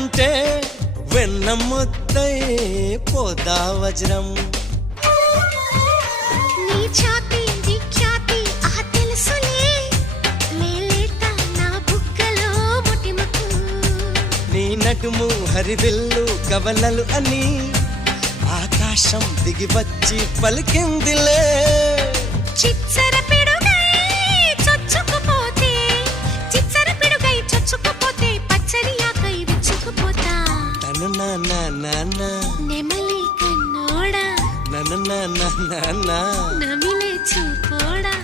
అంటే వెన్న ముద్దై పోదా వజ్రం. నీ ఛాతీ విఖ్యాతి ఆ తెలుసులే మేలేట నా బుగ్గలో ముటిమకు. నీ నడుము హరివిల్లు కవలలు అని ఆకాశం దిగి వచ్చి పలికిందిలే. చిచ్చర పిడుగై చొచ్చుకుపోతే చిచ్చర పిడుగై చొచ్చుకుపోతే పచ్చని ఆకై విచ్చుకుపోతా. తను నా నెమలి కన్నోడా నా నమిలే చూపోడా.